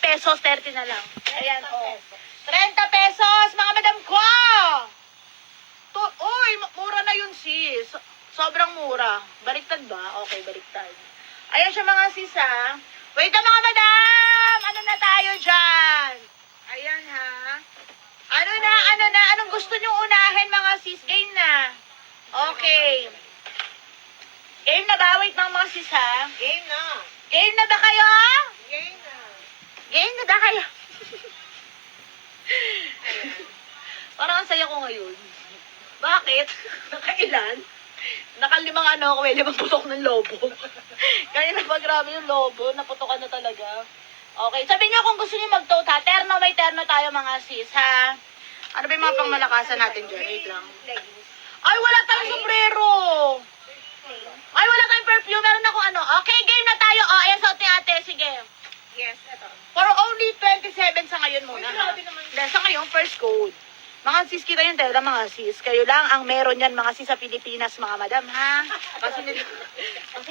pesos, 30 na lang. Ayan, oh. 30 pesos, mga madam ko! Uy, mura na yun, sis. Sobrang mura. Baliktad ba? Okay, baliktad. Ayan siya, mga sis, ha. Wait na, mga madam! Ano na tayo dyan? Ayan, ha. Ano na? Anong gusto nyong unahin, mga sis? Game na. Okay. Game na ba? Wait mga sis, ha? Game na. Game na ba kayo? Game na. Game na ba kayo? Parang ang saya ko ngayon. Bakit? Nakailan? Nakalimang ano ako, 5 putok ng lobo. Kaya na ba grabe yung lobo? Naputokan na talaga. Okay, sabihin niyo kung gusto niyo mag-tote ha. Terno, may terno tayo mga sis, ha? Ano ba yung mga pangmalakasan natin dyan? Wait lang. Ay, wala tayong sombrero! Ay, wala tayong perfume. Meron ako ano. Okay, game na tayo. Oh, ayan, suot ni ate. Sige. Yes, eto. For only 27 sa ngayon muna, Uy, ha? grabe naman. Dahil sa ngayon, first code. Mga sis, kita yung tela, mga sis. Kayo lang ang meron yan, mga sis, sa Pilipinas, mga madam, ha? Kasi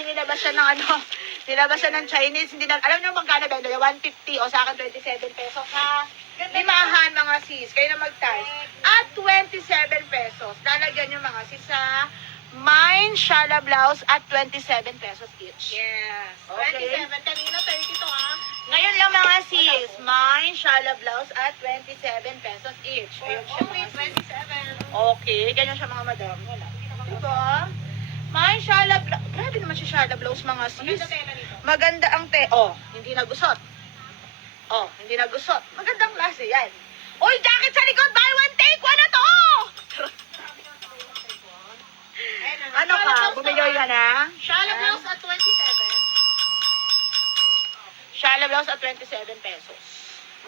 nilabas siya ng ano, nilabas siya ng Chinese. Hindi na, alam niyo magkano ba? 150 o sa akin 27 pesos, ha? Limahan, mga sis. Kayo na mag-times. At 27 pesos. Lalagyan niyo, mga sis, ha? Mine, shala blouse at 27 pesos each. Yes. Okay. 27. Kanina 30 to, ah. Ngayon lang mga sis, mine, shala blouse at 27 pesos each. Ayun siya, Only mga sis. 27. Okay, ganyan siya mga madam. Diba? Mine, shala blouse. Grabe naman si shala blouse mga sis. Maganda tela nito. Maganda ang Oh, hindi nagusot. Oh, hindi nagusot. Magandang klase yan. Uy, jacket sa likod, buy one take one na to! Ano ka? Bumigay ka na? Shala blouse at 27. Shala blouse at 27 pesos.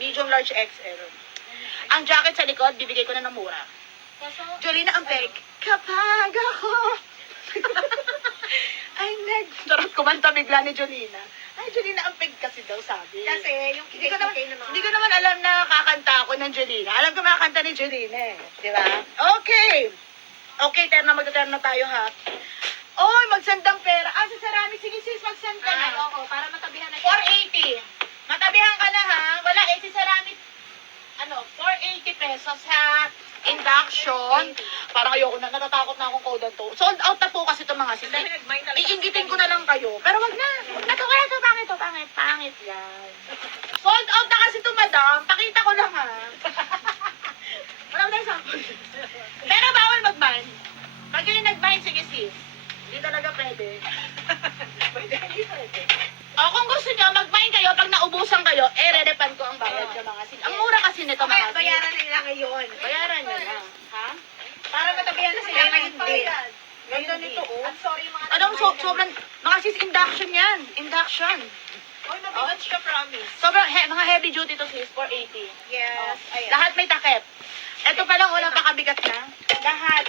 Medium large XL. Ang jacket sa likod, bibigay ko na ng mura. Jolina ang peg. Kapag ako ay Charot, kumanta bigla ni Jolina. Ay, Jolina ang peg kasi daw sabi. Kasi yung Hindi ko naman, na mga... hindi ko naman alam na kakanta ako ng Jolina. Alam ko makakanta ni Jolina eh. Di ba? Okay. Okay, terno, magta-terno tayo ha. Oy, magsandang pera. Ah, sa Ceramic. Sige sis, magsend ka na. Oo, para matabihan na 480. Matabihan ka na ha. Wala eh, si Ceramic. Ano, 480 pesos ha. Induction. Parang ayoko na, natatakot na akong code to. Sold out na po kasi ito mga sis. Dahil nag-mine talaga. Iingitin ko na lang kayo. Pero wag na. Wag na to. Kaya to, pangit to. Pangit. Pangit yan. Sold out na kasi ito, madam. Pakita ko lang ha. Wala mo tayo sample. Pero bawal mag-mine. Pag yun nag-mine, sige sis. Hindi talaga pwede. Pwede, hindi pwede. O kung gusto nyo, mag-mine kayo. Pag naubusan kayo, re-refund ko ang bayad nyo mga sis. Ang mura kasi nito Okay, mga sis. bayaran na nila ngayon. Bayaran nyo na. Ha? Para matabihan na sila ngayon Hindi. din. Ganda nito, oh. I'm sorry mga Anong sobrang, mga sis, induction yan. Induction. Oy, mabigat siya, promise. Sobrang, mga heavy duty to sis, 480. Yes. Ayan. Lahat may takip. Ito pa lang, unang pakabigat na. Lahat.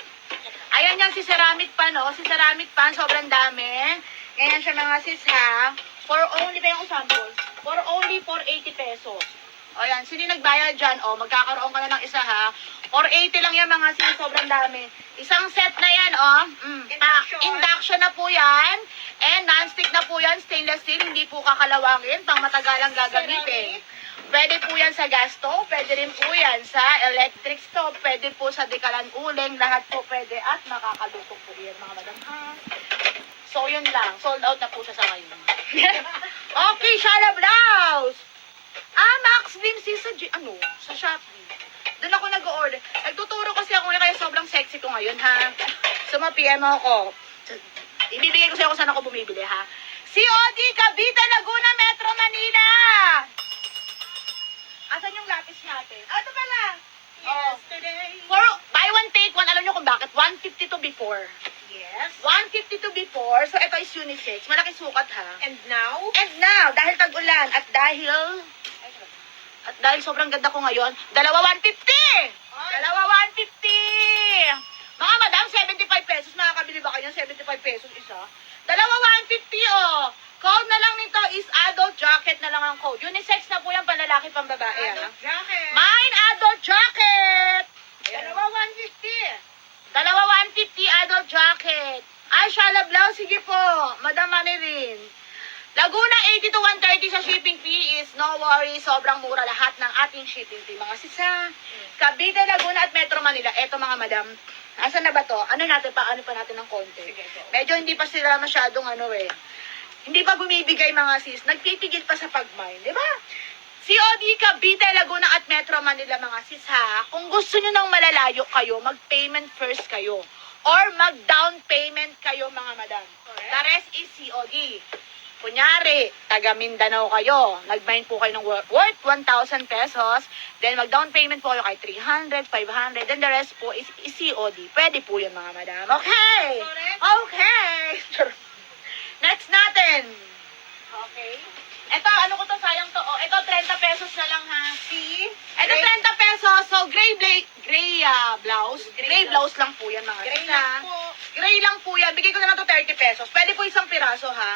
Ayan yan, si ceramic pan, oh. Si ceramic pan, sobrang dami. Ganyan siya mga sis, ha. For only, pa yung samples. For only 480 pesos. O yan, sino nagbayad dyan? O, magkakaroon ka na ng isa, ha. 480 lang yan, mga sis. Sobrang dami. Isang set na yan, o. Induction na po yan. And non-stick na po yan. Stainless steel. Hindi po kakalawangin. Pang matagalang gagamitin. Pwede po yan sa gas stove, pwede rin po yan sa electric stove, pwede po sa dekalan uling, lahat po pwede at makakaluto po yan mga madam. So yun lang, sold out na po siya sa ngayon. Okay, shala blouse! Ah, Max din sis sa, sa Shopee. Doon ako nag-order. Nagtuturo kasi ako kaya sobrang sexy ko ngayon ha. So ma-PM ako. Ibibigay ko sa'yo kung saan ako bumibili ha. COD Cavite, Laguna, Metro Manila! Asan yung lapis natin? Ah, ito pala. Yesterday. For buy one take one, alam nyo kung bakit? 150 to before. Yes. 150 to before. So ito is unisex. Malaki sukat ha. And now? And now, dahil tag-ulan at dahil sobrang ganda ko ngayon, dalawa 150! Dalawa 150! Mga madam, 75 pesos. Makakabili ba kayo ng 75 pesos isa? Dalawa 150 oh. Code na lang nito is adult jacket na lang ang code. Unisex na po yan, panlalaki, pambabae. Adult jacket. Mine adult jacket! Dalawa 150. Dalawa 150 adult jacket. Ay, shala blouse, sige po. Madam Manirin. Laguna 80 to 130 sa shipping fee is no worry, sobrang mura lahat ng ating shipping fee. Mga sisa, Cavite, Laguna at Metro Manila. Eto mga madam, asan na ba to? Ano natin pa? Ano pa natin ng konti? Sige po. Medyo hindi pa sila masyadong hindi pa bumibigay mga sis. Nagpipigil pa sa pagmine, di ba? COD, Cavite, Laguna at Metro Manila mga sis ha. Kung gusto nyo nang malalayo kayo, mag-payment first kayo. Or mag-down payment kayo mga madam. Correct. The rest is COD. Kunyari, taga Mindanao kayo, nag-mine po kayo ng worth 1,000 pesos, then mag-down payment po kayo kay 300, 500, then the rest po is COD. Pwede po yun mga madam. Okay! Correct. Okay! Next natin. Okay. Ito, ano ko to, sayang to. Oh, ito, 30 pesos na lang ha. See? Ito, 30 pesos. So, gray blouse. Gray blouse lang po yan mga Gray sis, lang ha? po. Gray lang po yan. Bigay ko na lang to 30 pesos. Pwede po isang piraso, ha?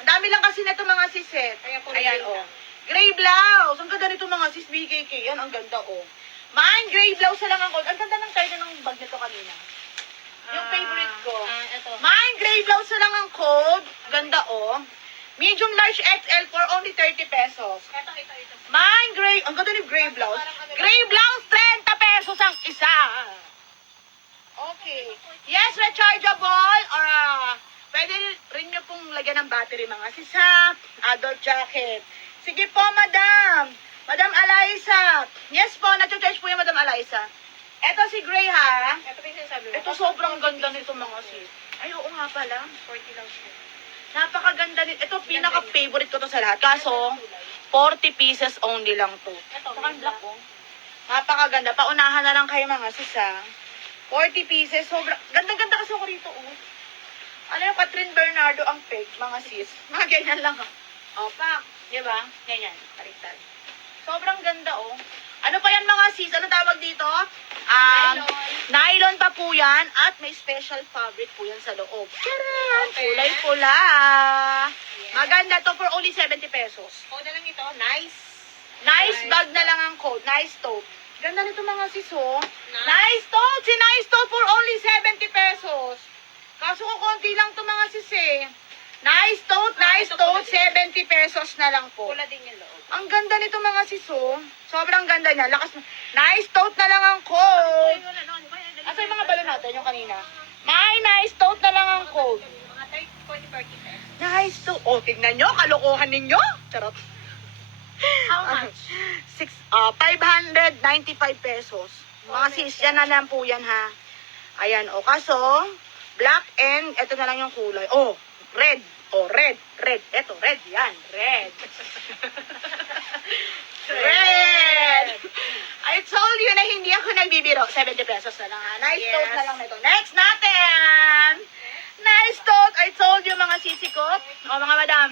Ang dami lang kasi nito mga sis, eh. Kaya po Ayan, gray oh. lang. Gray blouse. Ang ganda nito mga sis, BKK. Yan, ang ganda, oh. Mine, gray blouse na lang ang code. Ang ganda ng title ng bag nito kanina. Yung favorite ko. Ito. Mine, gray blouse na lang ang code. Ganda, oh. Medium, large, XL for only 30 pesos. Ito. Mine, gray. Ang ganda ni gray blouse. Gray blouse, 30 pesos ang isa. Okay. Yes, rechargeable or pwede rin nyo pong lagyan ng battery mga sisa. Adult jacket. Sige po, madam. Madam Eliza. Yes po, nag-charge po yung madam Eliza. Eto si Gray ha. Ito po yung sinasabi mo. Ito sobrang ganda nito mga sis. Ay, oo nga pala. 40 lang siya. Napakaganda nito. Ito, pinaka-favorite ko to sa lahat. Kaso, 40 pieces only lang to. Ito, Saka ang black, oh. Napakaganda. Paunahan na lang kayo mga sisa. 40 pieces. Sobrang, ganda-ganda kasi ako rito, oh. Ano yung Catherine Bernardo ang peg, mga sis? Mga ganyan lang, ha. O, pak. Diba? Ganyan. Tariktad. Sobrang ganda, oh. Ano pa yan, mga sis? Ano tawag dito? Nylon. Nylon pa po yan. At may special fabric po yan sa loob. Charan! Okay. Kulay pula. Yes. Maganda to for only 70 pesos. Code na lang ito. Nice. Nice Nice bag na tote. lang ang code. Nice tote. Ganda nito mga sis, oh. Nice. Nice tote! Si Nice tote for only 70 pesos. Kaso ko konti lang to mga sis, eh. Nice tote, nice ito tote, pula 70 pesos na lang po. Pula din yung loob. Ang ganda nito mga sis, oh. Sobrang ganda niya. Lakas. Nice tote na lang ang code. Asa yung mga balon natin, yung kanina? May nice tote na lang ang code. Mga 30, 40 pesos. Nice tote. Oh, tignan nyo. Kalokohan ninyo. Charot. How much? 595 pesos. Mga sis, yan na lang po yan, ha. Ayan, oh. Kaso, black and, eto na lang yung kulay. Oh, red. Oh, red. Red. Eto, red. Yan. Red. Red! I told you na hindi ako nagbibiro. 70 pesos na lang, ha. Nice Yes. tote na lang nito. Next natin! Nice tote! I told you, mga sisi ko. O, mga madam.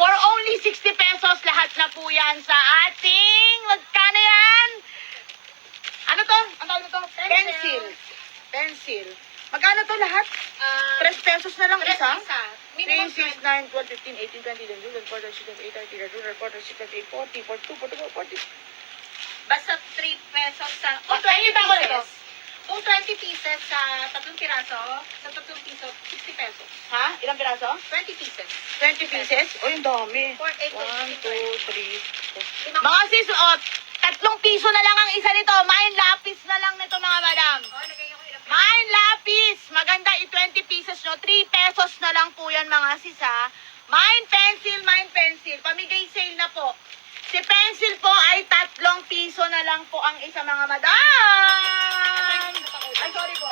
For only 60 pesos, lahat na po yan sa ating, magkano yan? Ano to? Ang tawag nito? Pencil. Pencil. Magkano to lahat? 3 pesos na lang isa? 3, 6, 9, 12, 15, 18, 20, 21, 22, 23, 24, 25, 26, 27, 28, 29, 30, 31, 32, 33, 34, 45. Basta 3 pesos sa... Oh, 20 ba ako nito? Kung 20 pieces sa 3 piraso, sa 3 piso, 60 pesos. Ha? Ilang piraso? 20 pieces. 20 pieces? O, yung dami. 4, 8, 1, 2, 3, 4. Mga sis, o, 3 piso na lang ang isa nito. Main lapis na lang nito, mga madam. Oh, lagay ako ilang Main lapis. Maganda, i-20 pieces nyo. 3 pesos na lang po yan, mga sis, ha. Main pencil, main pencil. Pamigay sale na po. Si pencil po ay 3 piso na lang po ang isa, mga madam. Ay, sorry po.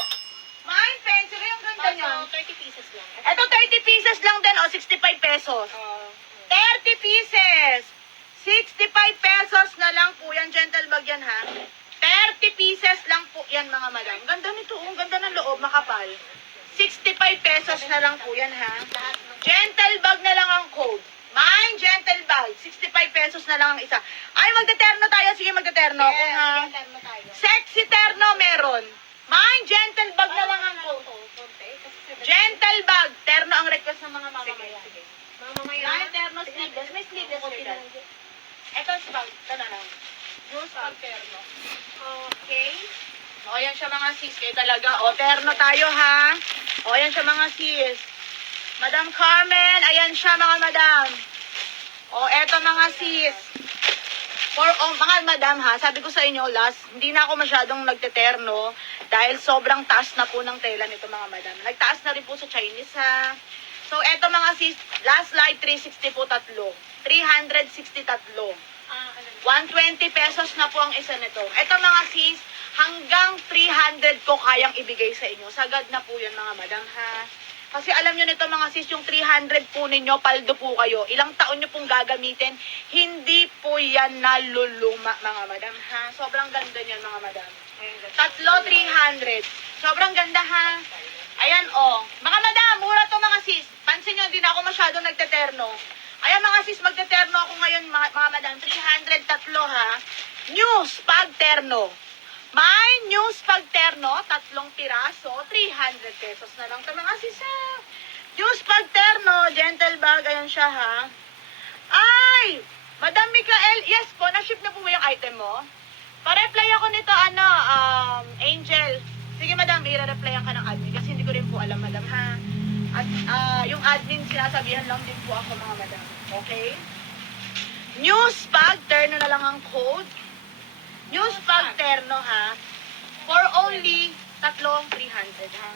Main pencil, yung ganda niya. So, 30 pieces lang. Ito, 30 pieces lang din, o, 65 pesos. 30 pieces. 65 pesos na lang po yan. Gentle bag yan, ha. 30 pieces lang po yan, mga madam. Ganda nito, ang ganda ng loob, makapal. 65 pesos na lang po yan, ha. Gentle bag na lang ang code. Mine, gentle bag. 65 pesos na lang ang isa. Ay, magte-terno tayo. Sige, magte-terno. Kung, ha. Sexy terno meron. Mine, gentle bag na lang ang code. Gentle bag. Terno ang request ng mga mamamayan. Mine, terno, sleeveless. May sleeveless sila. Ito, bag. Ito na lang. Juice bag, terno. Okay. O, yan siya mga sis. Kayo talaga. O, terno tayo, ha. O, yan siya mga sis. Madam Carmen, ayan siya mga madam. O, eto mga sis. Mga madam ha, sabi ko sa inyo last, hindi na ako masyadong nagteterno dahil sobrang taas na po ng tela nito mga madam. Nagtaas na rin po sa Chinese ha. So, eto mga sis, last light 360 po tatlo. 360 tatlo. 120 pesos na po ang isa nito. Eto mga sis, hanggang 300 ko kayang ibigay sa inyo. Sagad na po yan mga madam ha. Kasi alam nyo nito mga sis, yung 300 po ninyo, paldo po kayo. Ilang taon nyo pong gagamitin, hindi po yan naluluma mga madam ha. Sobrang ganda niyan mga madam. Tatlo 300. Sobrang ganda ha. Ayan o. Mga madam, mura to mga sis. Pansin nyo, hindi na ako masyadong nagteterno. Ayan mga sis, magteterno ako ngayon mga madam. 300 tatlo ha. News pag terno. May news pag terno, tatlong piraso, 300 pesos na lang ito mga sis ha. News pag terno, gentle bag, ayan siya ha. Ay! Madam Michael, yes po, na-ship na po ba yung item mo? Pa-reply ako nito, Angel. Sige madam, i-replyan ka ng admin kasi hindi ko rin po alam madam ha. At yung admin, sinasabihan lang din po ako mga madam. Okay? News pag terno na lang ang code. News pag terno ha. For only tatlong 300 ha.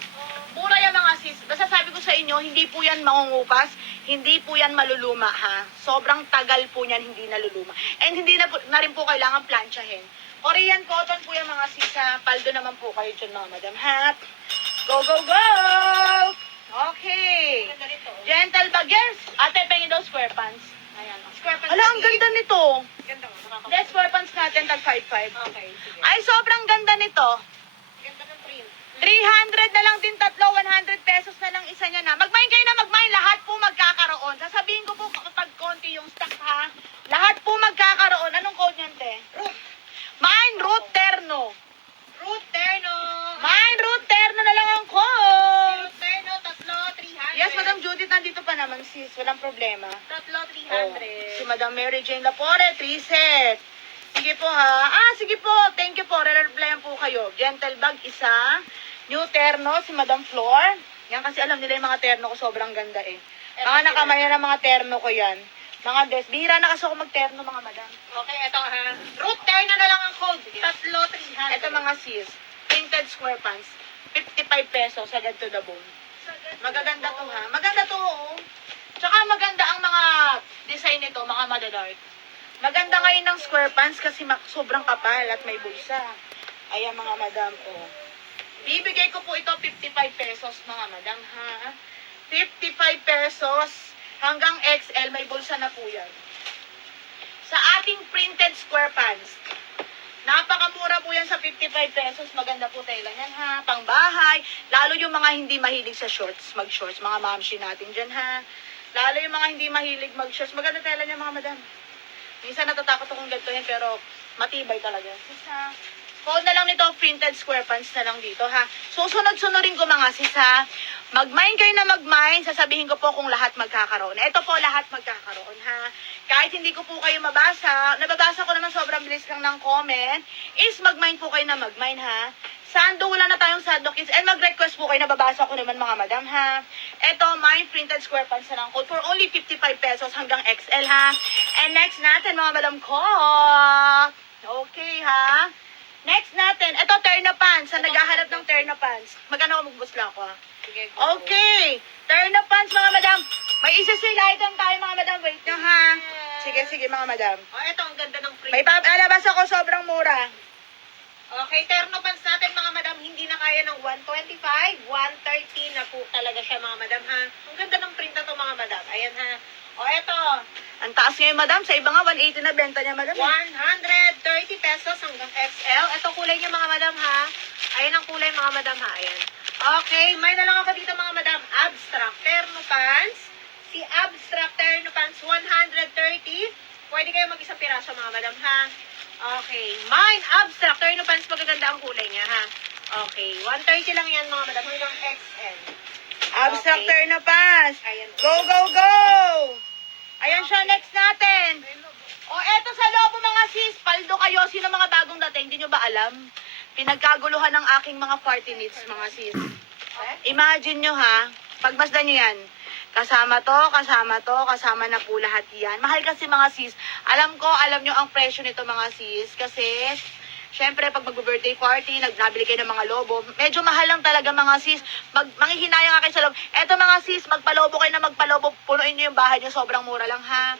Mura yan mga sis. Basta sabi ko sa inyo, hindi po yan mangungupas, hindi po yan maluluma ha. Sobrang tagal po yan hindi naluluma. And hindi na rin po kailangan planchahin. Korean cotton po yan mga sis ha. Paldo naman po kayo dyan mga madam ha. Go, go, go! Okay. Ganda nito. Gentle bag, yes. Ate, pengin daw square pants. Ayan. Square pants. Ala, ang ganda nito. Ganda mo. Hindi, square pants natin, tag 5.5. Okay, sige. Ay, sobrang ganda nito. Ganda ng print. 300 na lang din tatlo, 100 pesos na lang isa niya na. Magmine kayo na magmine, lahat po magkakaroon. Sasabihin ko po kapag konti yung stock ha. Lahat po magkakaroon. Anong code niyan, te? Root. Mine, root terno. Root terno. Mine, root terno na lang ang code. Root terno, tatlo, 300. Yes, Madam Judith, nandito pa naman sis. Walang problema. Tatlo, Oh, 300. si Madam Mary Jane Lapore, 3 set. Sige po ha. Sige po. Thank you po. Re-replyan po kayo. Gentle bag, isa. New terno, si Madam Flor. Yan kasi alam nila yung mga terno ko sobrang ganda eh. Mga nakamaya ng mga terno ko yan. Mga des. Bihira na kasi ako mag-terno mga madam. Okay, eto ha. Root terno na lang ang code. Tatlo, 300. Ito mga sis. Printed square pants. 55 pesos sa to the bone. Magaganda to ha. Maganda to oh. Tsaka maganda ang mga design nito, mga madadart. Maganda ngayon ng square pants kasi sobrang kapal at may bulsa. Ayan mga madam oh. Bibigay ko po ito 55 pesos mga madam ha. 55 pesos hanggang XL may bulsa na po yan. Sa ating printed square pants. Napakamura po yan sa 55 pesos. Maganda po tela yan ha. Pangbahay. Lalo yung mga hindi mahilig sa shorts, mag-shorts. Mga mamshi natin dyan ha. Lalo yung mga hindi mahilig mag-shorts. Maganda tela niya mga madam. Minsan natatakot akong gantuhin pero matibay talaga. Sis ha. Code na lang nito, printed square pants na lang dito ha. Susunod-sunurin ko mga sis ha. Mag-mine kayo na mag-mine, sasabihin ko po kung lahat magkakaroon. Ito po lahat magkakaroon ha. Kahit hindi ko po kayo mabasa, nababasa ko naman sobrang bilis lang ng comment, is mag-mine po kayo na mag-mine ha. Sando, wala na tayong sando kids. And mag-request po kayo, nababasa ko naman mga madam ha. Ito, my printed square pants na lang code for only 55 pesos hanggang XL ha. And next natin mga madam ko. Okay ha. Next natin, ito terno pants. Sa naghahanap ng terno pants. Magkano ako magbus lang ako ha. Sige, go. Okay. Terno pants mga madam. May isa-sale item tayo mga madam. Wait nyo ha. Sige mga madam. Oh, eto, ang ganda ng print. May alabas ako sobrang mura. Okay, terno pants natin mga madam, hindi na kaya ng 125, 130 na po talaga siya mga madam ha. Ang ganda ng print na to mga madam. Ayan ha. O eto, Ang taas ngayon madam. Sa iba nga 180 na benta niya madam. 130 pesos hanggang XL. Ito kulay niya mga madam ha. Ayan ang kulay mga madam ha. Ayan. Okay, may na lang ako dito mga madam. Abstract terno pants. Si Abstract terno pants 130. Pwede kayo mag-isang piraso mga madam ha. Okay, mine Abstract terno pants, magaganda ang kulay niya ha. Okay, 130 lang yan mga madam hanggang XL. Abstract Okay. terno pants. Ayan. Go, go, go! Ayan siya, next natin. O, eto sa lobo mga sis. Paldo kayo. Sino mga bagong dating? Hindi nyo ba alam? Pinagkaguluhan ng aking mga party needs mga sis. Imagine nyo ha. Pagmasdan nyo yan. Kasama na po lahat yan. Mahal kasi mga sis. Alam nyo ang presyo nito mga sis. Kasi, syempre, pag mag-birthday party, nabili kayo ng mga lobo, medyo mahal lang talaga mga sis. Manghihinayang nga kayo sa lobo. Eto mga sis, magpalobo kayo na magpalobo, punuin nyo yung bahay nyo, sobrang mura lang ha.